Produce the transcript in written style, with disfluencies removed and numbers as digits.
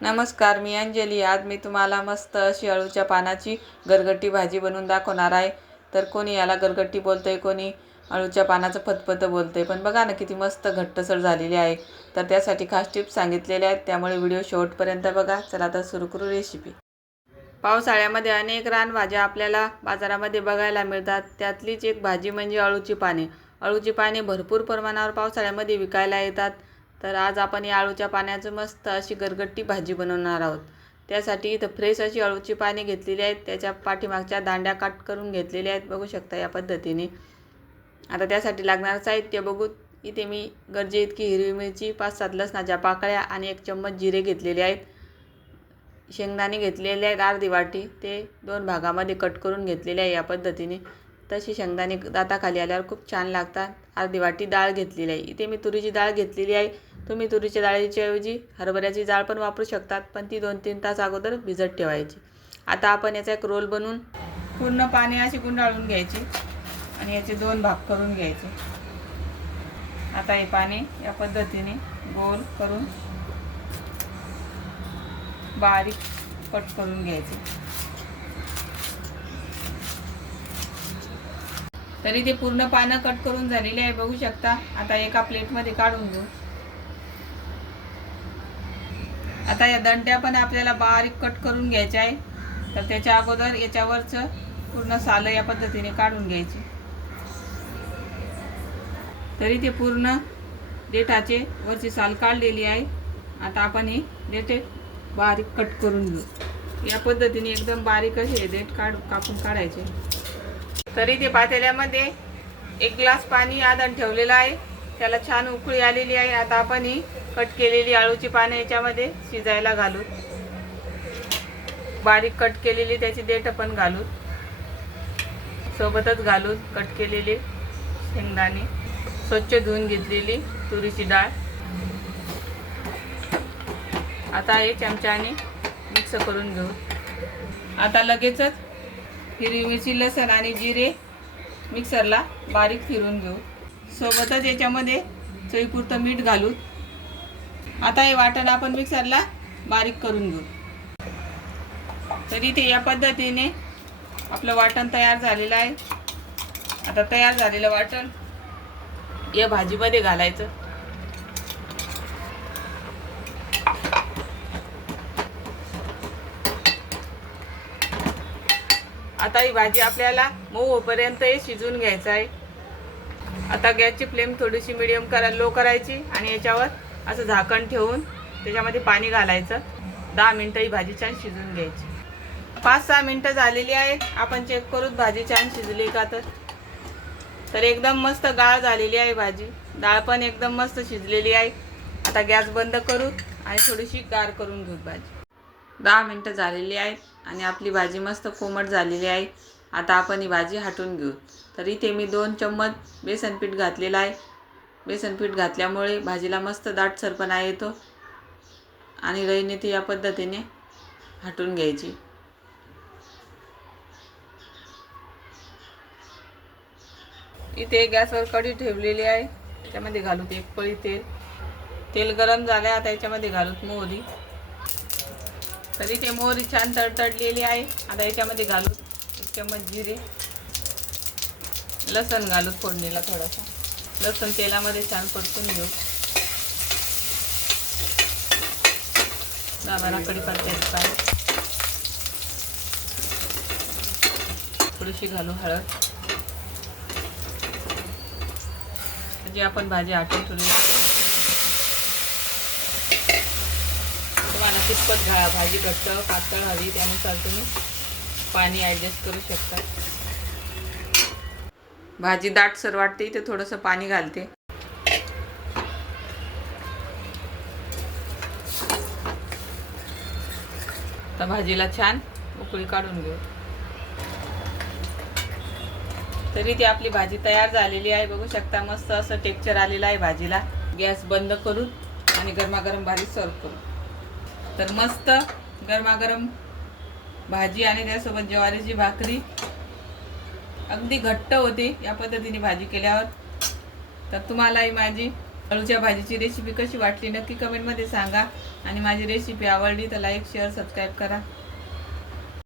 नमस्कार, मी अंजली. आज मी तुम्हाला मस्त अशी अळूच्या पानाची गरगटी भाजी बनवून दाखवणार आहे. तर कोणी याला गरगटी बोलतंय, कोणी अळूच्या पानाचं फतफतं बोलतंय. पण बघा ना किती मस्त घट्टसर झालेली आहे. तर त्यासाठी खास टिप्स सांगितलेल्या आहेत, त्यामुळे व्हिडिओ शेवटपर्यंत बघा. चला तर सुरू करू रेसिपी. पावसाळ्यामध्ये अनेक रानभाज्या आपल्याला बाजारामध्ये बघायला मिळतात. त्यातलीच एक भाजी म्हणजे अळूची पाने. अळूची पाने भरपूर प्रमाणावर पावसाळ्यामध्ये विकायला येतात. तर आज आपण या अळूच्या पाण्याचं मस्त अशी गरगट्टी भाजी बनवणार आहोत. त्यासाठी इथं फ्रेश अशी अळूची पाने घेतलेली आहेत. त्याच्या पाठीमागच्या दांड्या काट करून घेतलेल्या आहेत, बघू शकता या पद्धतीने. आता त्यासाठी लागणारं साहित्य बघू. इथे मी गरजे इतकी हिरवी मिरची, 5-7 लसणाच्या पाकळ्या आणि 1 चम्मच जिरे घेतलेले आहेत. शेंगदाणे घेतलेले आहेत अर्धी वाटी, ते 2 भागामध्ये कट करून घेतलेले आहे या पद्धतीने. तशी शेंगदाणे दाताखाली आल्यावर खूप छान लागतात. अर्धी वाटी डाळ घेतलेली आहे. इथे मी तुरीची डाळ घेतलेली आहे. तुम्ही तुरीच्या डाळीच्या ऐवजी हरभऱ्याची डाळ पण वापरू शकतात, पण ती 2-3 तास अगोदर भिजत ठेवायची. आता आपण याचा एक रोल बनवून पूर्ण पाने अशी गुंडाळून घ्यायची आणि याचे 2 भाग करून घ्यायचे. आता हे पाने या पद्धतीने गोल करून बारीक कट करून घ्यायचे. तरी ते पूर्ण पानं कट करून झालेले आहे, बघू शकता. आता एका प्लेटमध्ये काढून घेऊ. आता या दंड्या पण आपल्याला बारीक कट करून घ्यायच्या आहे. तर त्याच्या अगोदर याच्यावरचं पूर्ण सालं या पद्धतीने काढून घ्यायची. तरी ते पूर्ण देठाचे वरची साल काढलेली आहे. आता आपण हे देठ बारीक कट करून घेऊ. या पद्धतीने एकदम बारीक असे देठ कापून काढायचे. तरी ते पातेल्यामध्ये 1 ग्लास पाणी आधण ठेवलेलं आहे. त्याला छान उकळी आलेली आहे. आता आपण ही कट केलेली अळूची पाने याच्यामध्ये शिजायला घालू. बारीक कट केलेली त्याची देठ पण घालू. सोबतच घालून कट केलेले शेंगदाणे, स्वच्छ धुवून घेतलेली तुरीची डाळ. आता हे चमच्याने मिक्स करून घेऊ. आता लगेचच हिरवी मिरची, लसण आणि जिरे मिक्सरला बारीक फिरून घेऊ. सोबतच याच्यामध्ये चवीपुरतं मीठ घालू. आता हे वाटण आपण मिक्सरला बारीक करून घेऊ. तरी ते या पद्धतीने आपलं वाटण तयार झालेलं आहे. आता तयार झालेलं वाटण या भाजीमध्ये घालायचं. आता ही भाजी आपल्याला मऊ होईपर्यंत शिजवून घ्यायचं आहे. आता गॅसची फ्लेम थोडीशी मीडियम लो करायची आणि याच्यावर असं झाकण ठेवून त्याच्यामध्ये पाणी घालायचं. 10 मिनटं ही भाजी छान शिजवून घ्यायची. 5-6 मिनटं झालेली आहेत. आपण चेक करूत भाजी छान शिजली का. तर एकदम मस्त गाळ झालेली आहे भाजी. डाळ पण एकदम मस्त शिजलेली आहे. आता गॅस बंद करू आणि थोडीशी गार करून घेऊ भाजी. 10 मिनटं झालेली आहेत आणि आपली भाजी मस्त कोमट झालेली आहे. आता आपण ही भाजी हटवून घेऊ. तर इथे मी 2 चम्मच बेसन पीठ घातलेलं आहे. बेसन पीठ घातल्यामुळे भाजीला मस्त दाटसरपणा येतो आणि रईने ती या पद्धतीने हटवून घ्यायची. इथे गॅसवर कढई ठेवलेली आहे. त्याच्यामध्ये घालू 1 पळी तेल. तेल गरम झालं. आता याच्यामध्ये घालूत मोहरी. तरी ते मोहरी छान तडतडलेली आहे. आता याच्यामध्ये घालू 1 चम्मच जिरे. लसण घालू फोडणीला थोडासा. लसण तेलामध्ये छान परतून घेऊ. 10-12 कढीपत्त्याची पाने. थोडीशी घालू हळद. जी आपण भाजी आटून ठेवली. तुम्हाला कितपत भाजी घट्ट पातळ हवी त्यानुसार तुम्ही पाणी ॲडजस्ट करू शकता. भाजी दाटसर वाटते इथे थोडंसं पाणी घालते. तर भाजीला छान उकळी काढून घेऊ. तरी ती आपली भाजी तयार झालेली आहे, बघू शकता. मस्त असं टेक्स्चर आलेलं आहे भाजीला. गॅस बंद करू आणि गरमागरम भाजी सर्व करू. तर मस्त गरमागरम भाजी आणि त्यासोबत ज्वारीची भाकरी अगदी घट्ट होते या पद्धतीने भाजी केल्यावर. तर तुम्हाला ही माझी अळूच्या भाजीची रेसिपी कशी वाटली नक्की कमेंटमध्ये सांगा आणि माझी रेसिपी आवडली तर लाईक शेअर सबस्क्राईब करा.